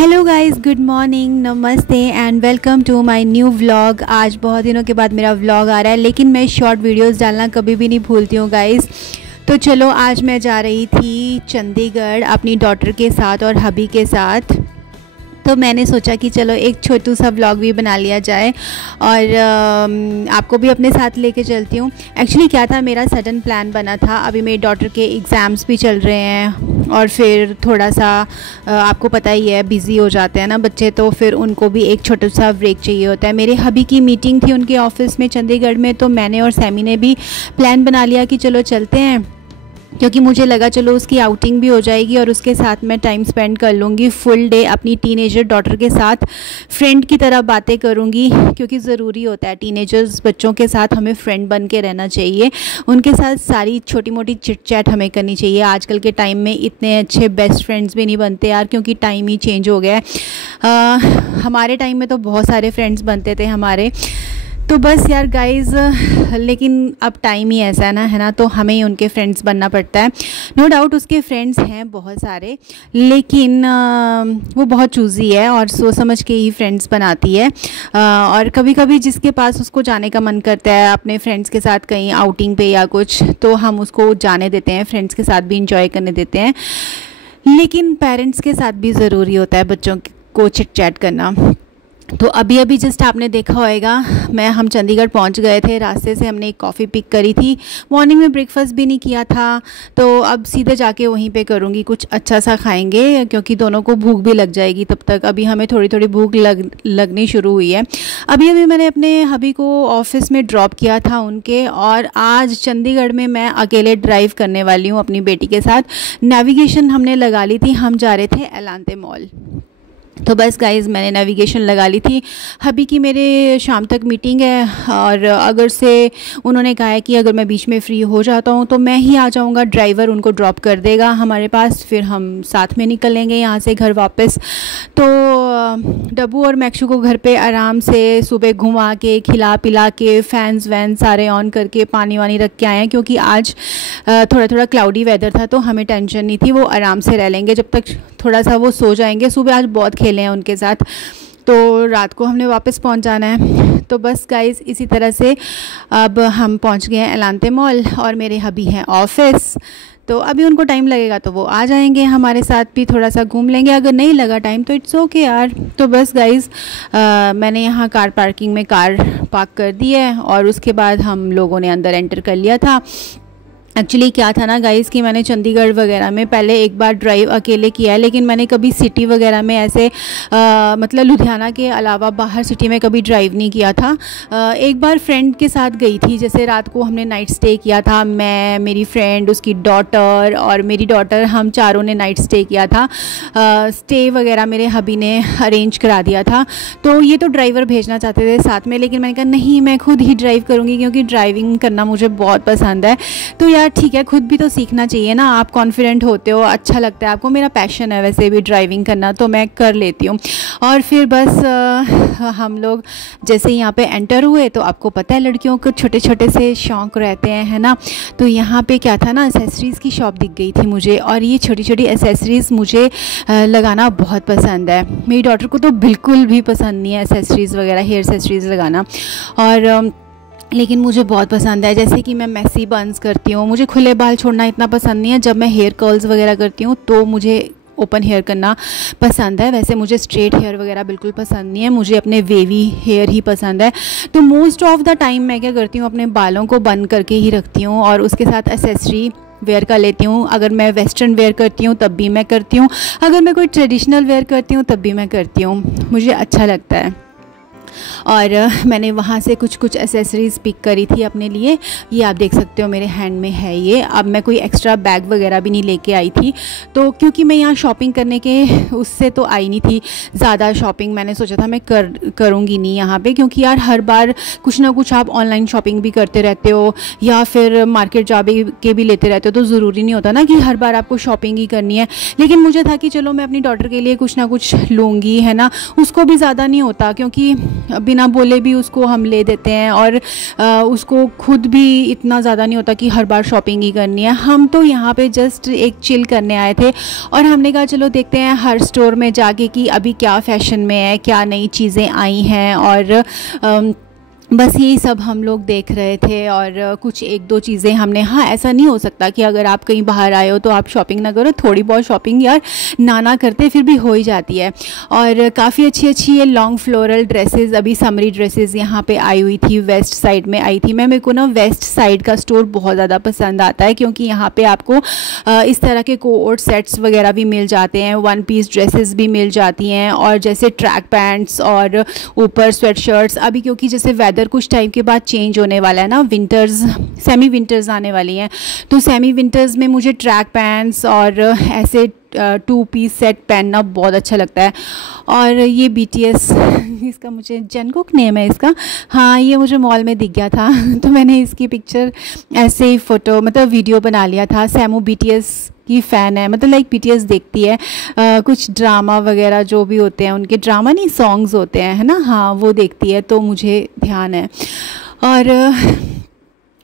Hello guys, good morning, namaste and welcome to my new vlog. आज बहुत दिनों के बाद मेरा व्लॉग आ रहा है, लेकिन मैं शॉर्ट वीडियोस डालना कभी भी नहीं भूलती हूँ गाइस। तो चलो, आज मैं जा रही थी चंडीगढ़ अपनी डॉटर के साथ और हबी के साथ। तो मैंने सोचा कि चलो एक छोटू सा व्लॉग भी बना लिया जाए और आपको भी अपने साथ लेके चलती हूँ। एक्चुअली क्या था, मेरा सडन प्लान बना था। अभी मेरी डॉटर के एग्ज़ाम्स भी चल रहे हैं और फिर थोड़ा सा आपको पता ही है, बिज़ी हो जाते हैं ना बच्चे, तो फिर उनको भी एक छोटा सा ब्रेक चाहिए होता है। मेरे हबी की मीटिंग थी उनके ऑफिस में चंडीगढ़ में, तो मैंने और सैमी ने भी प्लान बना लिया कि चलो चलते हैं, क्योंकि मुझे लगा चलो उसकी आउटिंग भी हो जाएगी और उसके साथ मैं टाइम स्पेंड कर लूँगी फुल डे अपनी टीनेजर डॉटर के साथ। फ्रेंड की तरह बातें करूँगी, क्योंकि ज़रूरी होता है टीनेजर्स बच्चों के साथ हमें फ्रेंड बन के रहना चाहिए। उनके साथ सारी छोटी मोटी चिट चैट हमें करनी चाहिए। आजकल के टाइम में इतने अच्छे बेस्ट फ्रेंड्स भी नहीं बनते यार, क्योंकि टाइम ही चेंज हो गया है। हमारे टाइम में तो बहुत सारे फ्रेंड्स बनते थे हमारे। तो बस यार गाइज़, लेकिन अब टाइम ही ऐसा है ना, तो हमें ही उनके फ्रेंड्स बनना पड़ता है। नो डाउट उसके फ्रेंड्स हैं बहुत सारे, लेकिन वो बहुत चूज़ी है और सोच समझ के ही फ्रेंड्स बनाती है। और कभी कभी जिसके पास उसको जाने का मन करता है अपने फ्रेंड्स के साथ कहीं आउटिंग पे या कुछ, तो हम उसको जाने देते हैं, फ्रेंड्स के साथ भी इंजॉय करने देते हैं। लेकिन पेरेंट्स के साथ भी ज़रूरी होता है बच्चों को चिट चैट करना। तो अभी जस्ट आपने देखा होएगा, हम चंडीगढ़ पहुंच गए थे। रास्ते से हमने एक कॉफ़ी पिक करी थी। मॉर्निंग में ब्रेकफास्ट भी नहीं किया था, तो अब सीधे जाके वहीं पे करूँगी, कुछ अच्छा सा खाएंगे, क्योंकि दोनों को भूख भी लग जाएगी तब तक। अभी हमें थोड़ी थोड़ी भूख लगनी शुरू हुई है। अभी मैंने अपने हबी को ऑफिस में ड्रॉप किया था उनके, और आज चंडीगढ़ में मैं अकेले ड्राइव करने वाली हूँ अपनी बेटी के साथ। नेविगेशन हमने लगा ली थी, हम जा रहे थे एलांते मॉल। तो बस गाइज़, मैंने नेविगेशन लगा ली थी। हबी की मेरे शाम तक मीटिंग है, और अगर से उन्होंने कहा है कि अगर मैं बीच में फ़्री हो जाता हूँ तो मैं ही आ जाऊँगा, ड्राइवर उनको ड्रॉप कर देगा हमारे पास, फिर हम साथ में निकलेंगे यहाँ से घर वापस। तो डब्बू और मैक्शू को घर पे आराम से सुबह घुमा के, खिला पिला के, फैंस वैन सारे ऑन करके, पानी वानी रख के आए हैं, क्योंकि आज थोड़ा क्लाउडी वेदर था, तो हमें टेंशन नहीं थी। वो आराम से रह लेंगे जब तक थोड़ा सा वो सो जाएंगे। सुबह आज बहुत खेले हैं उनके साथ, तो रात को हमने वापस पहुंच जाना है। तो बस गाइस, इसी तरह से अब हम पहुंच गए हैं एलांते मॉल, और मेरे हबी हैं ऑफिस। तो अभी उनको टाइम लगेगा तो वो आ जाएंगे हमारे साथ, भी थोड़ा सा घूम लेंगे। अगर नहीं लगा टाइम तो इट्स ओके यार। तो बस गाइज़, मैंने यहाँ कार पार्किंग में कार पार्क कर दी है, और उसके बाद हम लोगों ने अंदर एंटर कर लिया था। एक्चुअली क्या था ना गाइस, कि मैंने चंडीगढ़ वगैरह में पहले एक बार ड्राइव अकेले किया है, लेकिन मैंने कभी सिटी वगैरह में ऐसे मतलब लुधियाना के अलावा बाहर सिटी में कभी ड्राइव नहीं किया था। एक बार फ्रेंड के साथ गई थी, जैसे रात को हमने नाइट स्टे किया था, मैं, मेरी फ्रेंड, उसकी डॉटर और मेरी डॉटर, हम चारों ने नाइट स्टे किया था। स्टे वगैरह मेरे हबी ने अरेंज करा दिया था। तो ये तो ड्राइवर भेजना चाहते थे साथ में, लेकिन मैंने कहा नहीं, मैं खुद ही ड्राइव करूँगी, क्योंकि ड्राइविंग करना मुझे बहुत पसंद है। तो यार ठीक है, खुद भी तो सीखना चाहिए ना। आप कॉन्फिडेंट होते हो, अच्छा लगता है आपको। मेरा पैशन है वैसे भी ड्राइविंग करना, तो मैं कर लेती हूँ। और फिर बस हम लोग जैसे यहाँ पे एंटर हुए, तो आपको पता है लड़कियों को छोटे छोटे से शौक़ रहते हैं, है ना। तो यहाँ पे क्या था ना, एसेसरीज़ की शॉप दिख गई थी मुझे, और ये छोटी छोटी एसेसरीज़ मुझे लगाना बहुत पसंद है। मेरी डॉटर को तो बिल्कुल भी पसंद नहीं है एसेसरीज़ वगैरह, हेयर एसेसरीज़ लगाना, और लेकिन मुझे बहुत पसंद है। जैसे कि मैं मैसी बन्स करती हूँ, मुझे खुले बाल छोड़ना इतना पसंद नहीं है। जब मैं हेयर कर्ल्स वगैरह करती हूँ तो मुझे ओपन हेयर करना पसंद है। वैसे मुझे स्ट्रेट हेयर वगैरह बिल्कुल पसंद नहीं है, मुझे अपने वेवी हेयर ही पसंद है। तो मोस्ट ऑफ द टाइम मैं क्या करती हूँ, अपने बालों को बंद करके ही रखती हूँ, और उसके साथ एसेसरी वेयर कर लेती हूँ। अगर मैं वेस्टर्न वेयर करती हूँ तब भी मैं करती हूँ, अगर मैं कोई ट्रेडिशनल वेयर करती हूँ तब भी मैं करती हूँ, मुझे अच्छा लगता है। और मैंने वहाँ से कुछ एसेसरीज़ पिक करी थी अपने लिए। ये आप देख सकते हो मेरे हैंड में है ये। अब मैं कोई एक्स्ट्रा बैग वगैरह भी नहीं लेके आई थी, तो क्योंकि मैं यहाँ शॉपिंग करने के उससे तो आई नहीं थी ज़्यादा शॉपिंग। मैंने सोचा था मैं करूँगी नहीं यहाँ पे, क्योंकि यार हर बार कुछ ना कुछ आप ऑनलाइन शॉपिंग भी करते रहते हो या फिर मार्केट जा के भी लेते रहते हो, तो ज़रूरी नहीं होता ना कि हर बार आपको शॉपिंग ही करनी है। लेकिन मुझे था कि चलो मैं अपनी डॉटर के लिए कुछ ना कुछ लूँगी, है ना। उसको भी ज़्यादा नहीं होता, क्योंकि बिना बोले भी उसको हम ले देते हैं, और उसको खुद भी इतना ज़्यादा नहीं होता कि हर बार शॉपिंग ही करनी है। हम तो यहाँ पे जस्ट एक चिल करने आए थे और हमने कहा चलो देखते हैं हर स्टोर में जाके कि अभी क्या फ़ैशन में है, क्या नई चीज़ें आई हैं, और बस यही सब हम लोग देख रहे थे। और कुछ एक दो चीज़ें हमने, हाँ ऐसा नहीं हो सकता कि अगर आप कहीं बाहर आए हो तो आप शॉपिंग ना करो, थोड़ी बहुत शॉपिंग यार ना करते फिर भी हो ही जाती है। और काफ़ी अच्छी अच्छी ये लॉन्ग फ्लोरल ड्रेसेस, अभी समरी ड्रेसेस यहाँ पे आई हुई थी, वेस्ट साइड में आई थी। मेरे को ना वेस्ट साइड का स्टोर बहुत ज़्यादा पसंद आता है, क्योंकि यहाँ पे आपको इस तरह के कोट सेट्स वगैरह भी मिल जाते हैं, वन पीस ड्रेसेस भी मिल जाती हैं, और जैसे ट्रैक पैंट्स और ऊपर स्वेट शर्ट्स। अभी क्योंकि जैसे वेदर कुछ टाइम के बाद चेंज होने वाला है ना, विंटर्स, सेमी विंटर्स आने वाली हैं, तो सेमी विंटर्स में मुझे ट्रैक पैंट्स और ऐसे 2 पीस सेट पहनना बहुत अच्छा लगता है। और ये BTS, इसका मुझे जंगकुक नेम है इसका, हाँ ये मुझे मॉल में दिख गया था तो मैंने इसकी पिक्चर ऐसे ही फ़ोटो मतलब वीडियो बना लिया था। सैमू BTS की फ़ैन है, मतलब लाइक BTS देखती है, कुछ ड्रामा वगैरह जो भी होते हैं उनके, ड्रामा नहीं सॉन्ग्स होते हैं है ना, हाँ वो देखती है, तो मुझे ध्यान है। और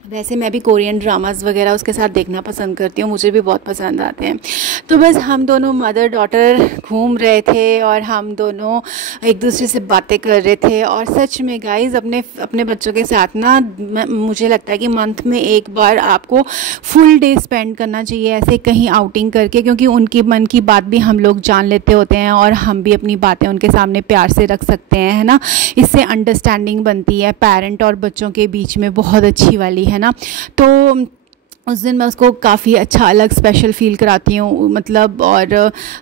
वैसे मैं भी कोरियन ड्रामास वगैरह उसके साथ देखना पसंद करती हूँ, मुझे भी बहुत पसंद आते हैं। तो बस हम दोनों मदर डॉटर घूम रहे थे और हम दोनों एक दूसरे से बातें कर रहे थे। और सच में गाइस अपने बच्चों के साथ ना मुझे लगता है कि मंथ में एक बार आपको फुल डे स्पेंड करना चाहिए ऐसे कहीं आउटिंग करके, क्योंकि उनकी मन की बात भी हम लोग जान लेते होते हैं और हम भी अपनी बातें उनके सामने प्यार से रख सकते हैं, है ना। इससे अंडरस्टैंडिंग बनती है पेरेंट और बच्चों के बीच में, बहुत अच्छी वाली है ना। तो उस दिन मैं उसको काफ़ी अच्छा अलग स्पेशल फ़ील कराती हूँ मतलब। और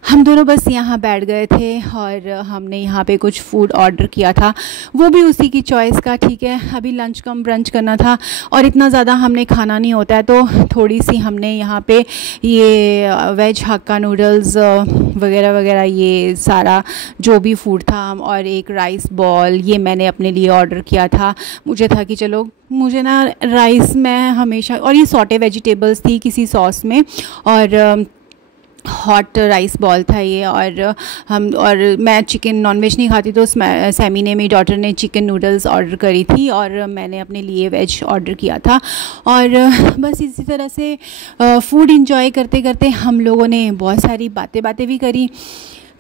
हम दोनों बस यहाँ बैठ गए थे और हमने यहाँ पे कुछ फूड ऑर्डर किया था, वो भी उसी की चॉइस का, ठीक है। अभी लंच कम ब्रंच करना था और इतना ज़्यादा हमने खाना नहीं होता है, तो थोड़ी सी हमने यहाँ पे ये वेज हक्का नूडल्स वगैरह वगैरह ये सारा जो भी फूड था, और एक राइस बॉल ये मैंने अपने लिए ऑर्डर किया था। मुझे था कि चलो मुझे ना राइस में हमेशा, और ये सॉटे वेजिटेबल्स थी किसी सॉस में, और हॉट राइस बॉल था ये। और मैं चिकन नॉनवेज नहीं खाती, तो सैमी ने, मेरी डॉटर ने चिकन नूडल्स ऑर्डर करी थी और मैंने अपने लिए वेज ऑर्डर किया था। और बस इसी तरह से फूड इंजॉय करते करते हम लोगों ने बहुत सारी बातें भी करी।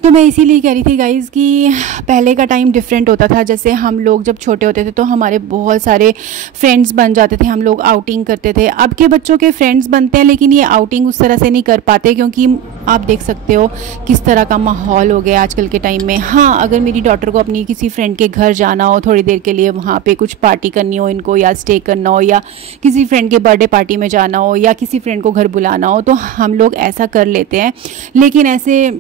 तो मैं इसीलिए कह रही थी गाइज़ कि पहले का टाइम डिफरेंट होता था। जैसे हम लोग जब छोटे होते थे तो हमारे बहुत सारे फ्रेंड्स बन जाते थे, हम लोग आउटिंग करते थे। अब के बच्चों के फ्रेंड्स बनते हैं लेकिन ये आउटिंग उस तरह से नहीं कर पाते, क्योंकि आप देख सकते हो किस तरह का माहौल हो गया आजकल के टाइम में। हाँ, अगर मेरी डॉटर को अपनी किसी फ्रेंड के घर जाना हो थोड़ी देर के लिए, वहाँ पे कुछ पार्टी करनी हो इनको, या स्टे करना हो, या किसी फ्रेंड के बर्थडे पार्टी में जाना हो, या किसी फ्रेंड को घर बुलाना हो, तो हम लोग ऐसा कर लेते हैं। लेकिन ऐसे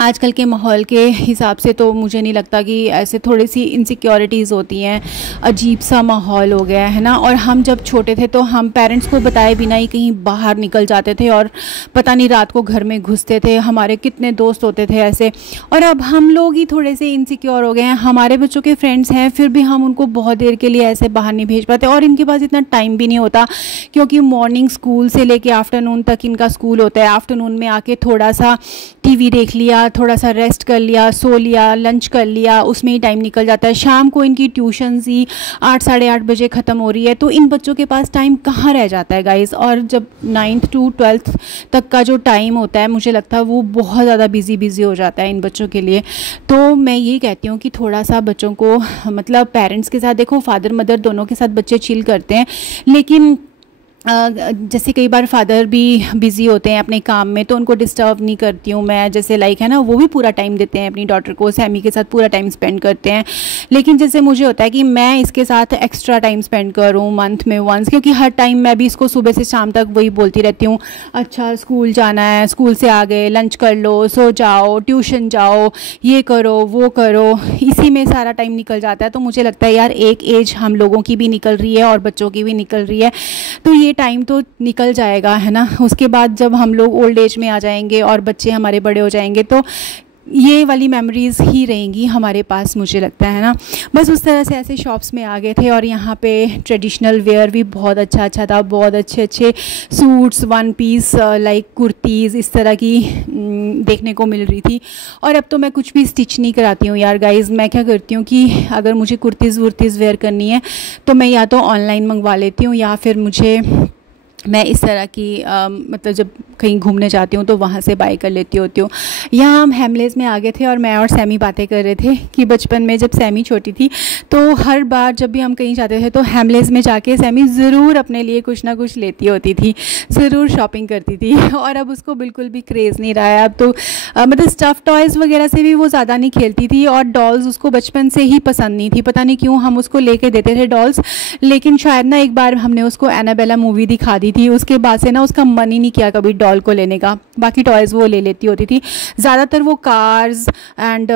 आजकल के माहौल के हिसाब से तो मुझे नहीं लगता कि ऐसे थोड़ी सी इनसिक्योरिटीज़ होती हैं, अजीब सा माहौल हो गया है ना। और हम जब छोटे थे तो हम पेरेंट्स को बताए बिना ही कहीं बाहर निकल जाते थे और पता नहीं रात को घर में घुसते थे। हमारे कितने दोस्त होते थे ऐसे। और अब हम लोग ही थोड़े से इनसिक्योर हो गए हैं। हमारे बच्चों के फ्रेंड्स हैं फिर भी हम उनको बहुत देर के लिए ऐसे बाहर नहीं भेज पाते, और इनके पास इतना टाइम भी नहीं होता, क्योंकि मॉर्निंग स्कूल से लेके आफ्टरनून तक इनका स्कूल होता है। आफ्टरनून में आके थोड़ा सा TV देख लिया, थोड़ा सा रेस्ट कर लिया, सो लिया, लंच कर लिया, उसमें ही टाइम निकल जाता है। शाम को इनकी ट्यूशन्स ही 8 साढ़े 8 बजे ख़त्म हो रही है, तो इन बच्चों के पास टाइम कहाँ रह जाता है गाइस। और जब 9th to 12th तक का जो टाइम होता है, मुझे लगता है वो बहुत ज़्यादा बिजी हो जाता है इन बच्चों के लिए। तो मैं ये कहती हूँ कि थोड़ा सा बच्चों को मतलब पेरेंट्स के साथ, देखो फादर मदर दोनों के साथ बच्चे चिल करते हैं, लेकिन जैसे कई बार फादर भी बिज़ी होते हैं अपने काम में, तो उनको डिस्टर्ब नहीं करती हूँ मैं। जैसे लाइक है ना, वो भी पूरा टाइम देते हैं अपनी डॉटर को, सैमी के साथ पूरा टाइम स्पेंड करते हैं। लेकिन जैसे मुझे होता है कि मैं इसके साथ एक्स्ट्रा टाइम स्पेंड करूँ मंथ में वंस, क्योंकि हर टाइम मैं भी इसको सुबह से शाम तक वही बोलती रहती हूँ, अच्छा स्कूल जाना है, स्कूल से आ गए लंच कर लो, सो जाओ, ट्यूशन जाओ, ये करो वो करो, इसी में सारा टाइम निकल जाता है। तो मुझे लगता है यार एक एज हम लोगों की भी निकल रही है और बच्चों की भी निकल रही है, तो ये टाइम तो निकल जाएगा है ना। उसके बाद जब हम लोग ओल्ड एज में आ जाएंगे और बच्चे हमारे बड़े हो जाएंगे, तो ये वाली मेमोरीज़ ही रहेंगी हमारे पास, मुझे लगता है ना। बस उस तरह से ऐसे शॉप्स में आ गए थे और यहाँ पे ट्रेडिशनल वेयर भी बहुत अच्छा था, बहुत अच्छे अच्छे suits, one piece like kurtis इस तरह की देखने को मिल रही थी। और अब तो मैं कुछ भी स्टिच नहीं कराती हूँ यार गाइज़। मैं क्या करती हूँ कि अगर मुझे कुर्तीज़ वुर्तीज़ वेयर करनी है तो मैं या तो ऑनलाइन मंगवा लेती हूँ, या फिर मैं इस तरह की मतलब जब कहीं घूमने जाती हूँ तो वहाँ से बाय कर लेती होती हूँ। यहाँ हम हेमलेस में आ गए थे और मैं और सैमी बातें कर रहे थे कि बचपन में जब सैमी छोटी थी तो हर बार जब भी हम कहीं जाते थे तो हेमलेस में जाके सैमी ज़रूर अपने लिए कुछ ना कुछ लेती होती थी, ज़रूर शॉपिंग करती थी। और अब उसको बिल्कुल भी क्रेज़ नहीं रहा है। अब तो मतलब स्टफ़ टॉयज़ वगैरह से भी वो ज़्यादा नहीं खेलती थी, और डॉल्स उसको बचपन से ही पसंद नहीं थी। पता नहीं क्यों हम उसको लेके देते थे डॉल्स, लेकिन शायद ना एक बार हमने उसको एनाबेला मूवी दिखा दी थी, उसके बाद से ना उसका मन ही नहीं किया कभी डॉल को लेने का। बाकी टॉयज़ वो ले लेती होती थी, ज़्यादातर वो कार्स एंड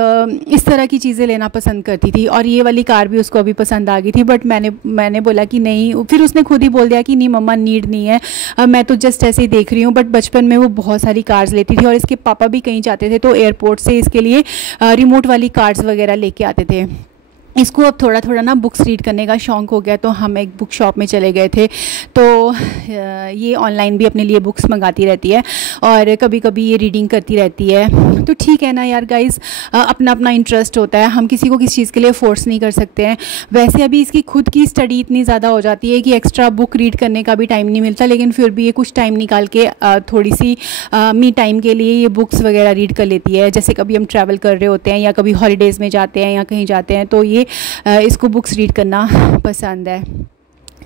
इस तरह की चीज़ें लेना पसंद करती थी। और ये वाली कार भी उसको अभी पसंद आ गई थी, बट मैंने बोला कि नहीं, फिर उसने खुद ही बोल दिया कि नहीं मम्मा नीड नहीं है, मैं तो जस्ट ऐसे ही देख रही हूँ। बट बचपन में वो बहुत सारी कार्स लेती थी, और इसके पापा भी कहीं जाते थे तो एयरपोर्ट से इसके लिए रिमोट वाली कार्स वगैरह लेके आते थे। इसको अब थोड़ा थोड़ा ना बुक्स रीड करने का शौक़ हो गया, तो हम एक बुक शॉप में चले गए थे। तो ये ऑनलाइन भी अपने लिए बुक्स मंगाती रहती है और कभी कभी ये रीडिंग करती रहती है। तो ठीक है ना यार गाइज़, अपना अपना इंटरेस्ट होता है, हम किसी को किसी चीज़ के लिए फ़ोर्स नहीं कर सकते हैं। वैसे अभी इसकी खुद की स्टडी इतनी ज़्यादा हो जाती है कि एक्स्ट्रा बुक रीड करने का भी टाइम नहीं मिलता, लेकिन फिर भी ये कुछ टाइम निकाल के थोड़ी सी मी टाइम के लिए ये बुक्स वगैरह रीड कर लेती है। जैसे कभी हम ट्रैवल कर रहे होते हैं या कभी हॉलीडेज़ में जाते हैं या कहीं जाते हैं, तो ये इसको बुक्स रीड करना पसंद है।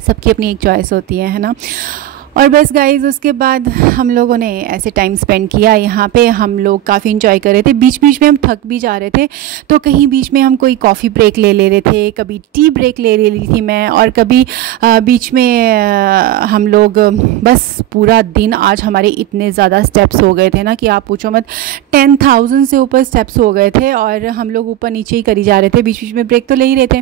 सबकी अपनी एक चॉइस होती है ना। और बस गाइज़ उसके बाद हम लोगों ने ऐसे टाइम स्पेंड किया यहाँ पे। हम लोग काफ़ी इंजॉय कर रहे थे, बीच बीच में हम थक भी जा रहे थे, तो कहीं बीच में हम कोई कॉफ़ी ब्रेक ले रहे थे, कभी टी ब्रेक ले रही थी मैं, और कभी बीच में हम लोग बस पूरा दिन, आज हमारे इतने ज़्यादा स्टेप्स हो गए थे ना कि आप पूछो मत, 10,000 से ऊपर स्टेप्स हो गए थे, और हम लोग ऊपर नीचे ही करी जा रहे थे। बीच बीच में ब्रेक तो ले ही रहे थे।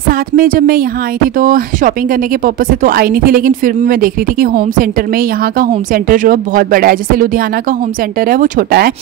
साथ में जब मैं यहाँ आई थी तो शॉपिंग करने के पर्पज़ से तो आई नहीं थी, लेकिन फिर भी मैं देख रही थी कि होम सेंटर में, यहाँ का होम सेंटर जो है बहुत बड़ा है। जैसे लुधियाना का होम सेंटर है वो छोटा है,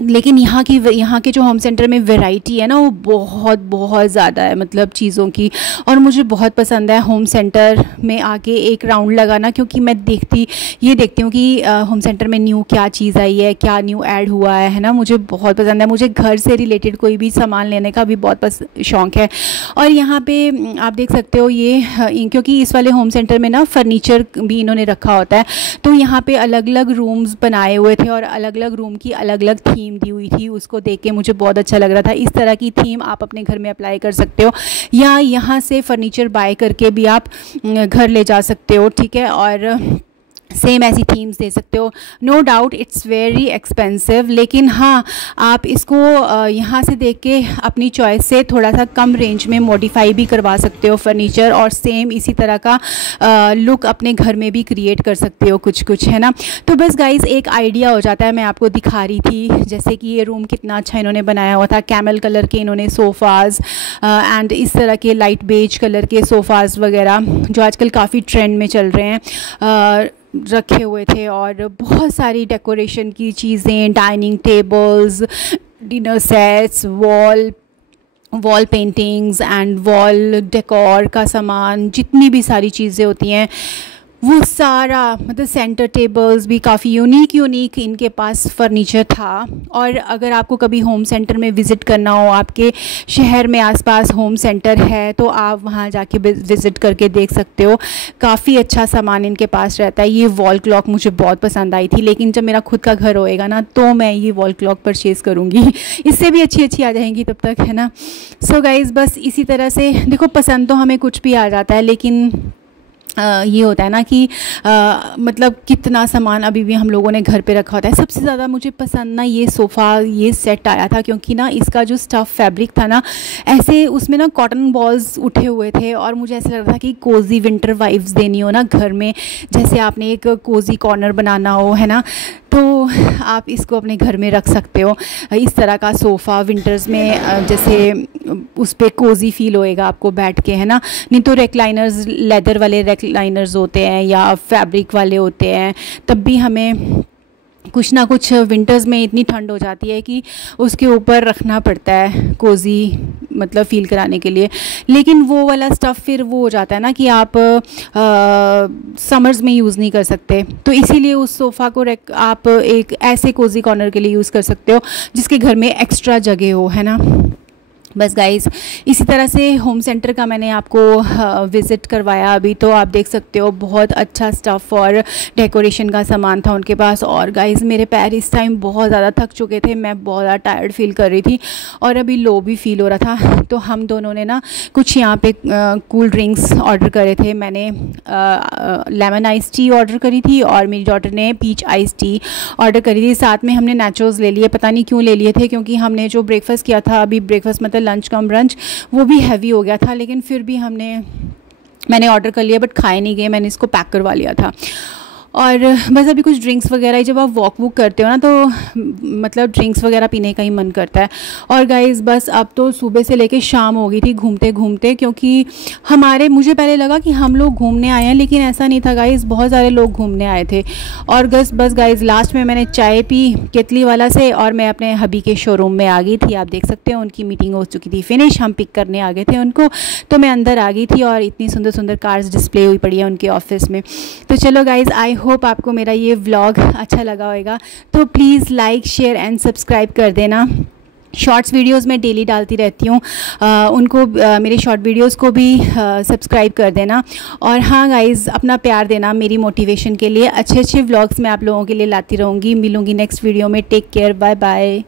लेकिन यहाँ के जो होम सेंटर में वैरायटी है ना वो बहुत ज़्यादा है, मतलब चीज़ों की। और मुझे बहुत पसंद है होम सेंटर में आके एक राउंड लगाना, क्योंकि मैं देखती हूँ कि होम सेंटर में न्यू क्या चीज़ आई है, क्या न्यू ऐड हुआ है ना। मुझे बहुत पसंद है। मुझे घर से रिलेटेड कोई भी सामान लेने का भी बहुत शौक़ है। और यहाँ पे आप देख सकते हो ये, क्योंकि इस वाले होम सेंटर में ना फर्नीचर भी इन्होंने रखा होता है, तो यहाँ पे अलग अलग रूम्स बनाए हुए थे और अलग अलग रूम की अलग अलग थीम दी हुई थी। उसको देख के मुझे बहुत अच्छा लग रहा था। इस तरह की थीम आप अपने घर में अप्लाई कर सकते हो, या यहाँ से फर्नीचर बाय करके भी आप घर ले जा सकते हो, ठीक है। और सेम ऐसी थीम्स दे सकते हो। No doubt it's very expensive, लेकिन हाँ आप इसको यहाँ से देख के अपनी चॉइस से थोड़ा सा कम रेंज में मॉडिफाई भी करवा सकते हो फर्नीचर, और सेम इसी तरह का लुक अपने घर में भी क्रिएट कर सकते हो कुछ है ना। तो बस गाइज़ एक आइडिया हो जाता है। मैं आपको दिखा रही थी जैसे कि ये रूम कितना अच्छा इन्होंने बनाया हुआ था। कैमल कलर के इन्होंने सोफ़ाज़ एंड इस तरह के लाइट बेज कलर के सोफ़ाज़ वगैरह जो आजकल काफ़ी ट्रेंड में चल रहे हैं रखे हुए थे, और बहुत सारी डेकोरेशन की चीज़ें, dining tables, dinner sets, wall paintings and wall decor का सामान, जितनी भी सारी चीज़ें होती हैं वो सारा, मतलब सेंटर टेबल्स भी काफ़ी यूनिक इनके पास फर्नीचर था। और अगर आपको कभी होम सेंटर में विज़िट करना हो, आपके शहर में आसपास होम सेंटर है, तो आप वहाँ जाके विज़िट करके देख सकते हो। काफ़ी अच्छा सामान इनके पास रहता है। ये वॉल क्लॉक मुझे बहुत पसंद आई थी, लेकिन जब मेरा खुद का घर होएगा ना तो मैं ये वॉल क्लॉक परचेज़ करूँगी। इससे भी अच्छी आ जाएंगी तब तक, है ना। सो गाइज़ बस इसी तरह से देखो, पसंद तो हमें कुछ भी आ जाता है, लेकिन ये होता है ना कि मतलब कितना सामान अभी भी हम लोगों ने घर पे रखा होता है। सबसे ज़्यादा मुझे पसंद ना ये सोफ़ा, ये सेट आया था, क्योंकि ना इसका जो स्टफ़ फैब्रिक था ना, ऐसे उसमें ना कॉटन बॉल्स उठे हुए थे, और मुझे ऐसा लग रहा था कि कोज़ी विंटर वाइब्स देनी हो ना घर में, जैसे आपने एक कोज़ी कॉर्नर बनाना हो, है ना, तो आप इसको अपने घर में रख सकते हो। इस तरह का सोफ़ा विंटर्स में जैसे उस पर कोज़ी फील होएगा आपको बैठ के, है ना। नहीं तो रेक्लाइनर्स, लेदर वाले रेक्लाइनर्स होते हैं या फैब्रिक वाले होते हैं, तब भी हमें कुछ ना कुछ विंटर्स में इतनी ठंड हो जाती है कि उसके ऊपर रखना पड़ता है कोज़ी, मतलब फ़ील कराने के लिए। लेकिन वो वाला स्टफ़ फिर वो हो जाता है ना कि आप समर्स में यूज़ नहीं कर सकते, तो इसीलिए उस सोफ़ा को आप एक ऐसे कोज़ी कॉर्नर के लिए यूज़ कर सकते हो जिसके घर में एक्स्ट्रा जगह हो, है ना। बस गाइज़, इसी तरह से होम सेंटर का मैंने आपको विज़िट करवाया अभी, तो आप देख सकते हो बहुत अच्छा स्टफ़ और डेकोरेशन का सामान था उनके पास। और गाइज़, मेरे पैर इस टाइम बहुत ज़्यादा थक चुके थे, मैं बहुत ज़्यादा टायर्ड फील कर रही थी और अभी लो भी फील हो रहा था। तो हम दोनों ने ना कुछ यहाँ पे कूल ड्रिंक्स ऑर्डर करे थे। मैंने लेमन आइस टी ऑर्डर करी थी और मेरी डॉटर ने पीच आइस टी ऑर्डर करी थी। साथ में हमने नैचोस ले लिए, पता नहीं क्यों ले लिए थे, क्योंकि हमने जो ब्रेकफास्ट किया था, अभी ब्रेकफास्ट मतलब लंच कम ब्रंच, वो भी हैवी हो गया था। लेकिन फिर भी मैंने ऑर्डर कर लिया, बट खाए नहीं गए, मैंने इसको पैक करवा लिया था। और बस अभी कुछ ड्रिंक्स वगैरह, जब आप वॉक करते हो ना तो मतलब ड्रिंक्स वगैरह पीने का ही मन करता है। और गाइज़, बस अब तो सुबह से लेके शाम हो गई थी घूमते घूमते, क्योंकि मुझे पहले लगा कि हम लोग घूमने आए हैं, लेकिन ऐसा नहीं था गाइज़, बहुत सारे लोग घूमने आए थे। और बस गाइज़, लास्ट में मैंने चाय पी केतली वाला से और मैं अपने हबी के शोरूम में आ गई थी। आप देख सकते हो उनकी मीटिंग हो चुकी थी फिनिश, हम पिक करने आ गए थे उनको, तो मैं अंदर आ गई थी और इतनी सुंदर सुंदर कार्स डिस्प्ले हुई पड़ी है उनके ऑफिस में। तो चलो गाइज़, आई होप आपको मेरा ये व्लॉग अच्छा लगा होगा, तो please like share and subscribe कर देना। शॉर्ट्स वीडियोस मैं डेली डालती रहती हूँ, उनको मेरे शॉर्ट वीडियोस को भी सब्सक्राइब कर देना। और हाँ गाइज़, अपना प्यार देना मेरी मोटिवेशन के लिए। अच्छे अच्छे व्लॉग्स मैं आप लोगों के लिए लाती रहूँगी। मिलूँगी नेक्स्ट वीडियो में। Take care, bye bye.